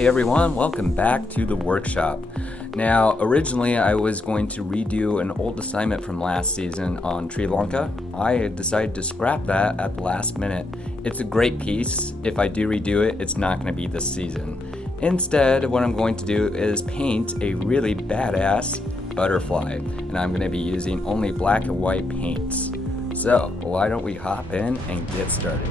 Hey everyone, welcome back to the workshop. Now, originally I was going to redo an old assignment from last season on Sri Lanka. I decided to scrap that at the last minute. It's a great piece. If I do redo it, it's not going to be this season. Instead, what I'm going to do is paint a really badass butterfly, and I'm going to be using only black and white paints. So, why don't we hop in and get started?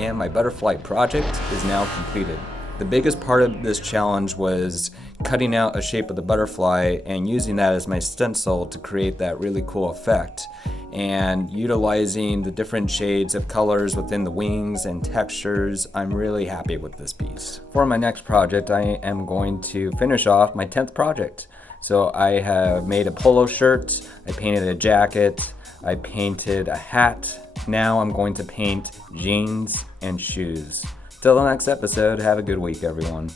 And my butterfly project is now completed. The biggest part of this challenge was cutting out a shape of the butterfly and using that as my stencil to create that really cool effect, and utilizing the different shades of colors within the wings and textures. I'm really happy with this piece. For my next project, I am going to finish off my 10th project. So I have made a polo shirt, I painted a jacket, I painted a hat. Now I'm going to paint jeans and shoes. Till the next episode, have a good week, everyone.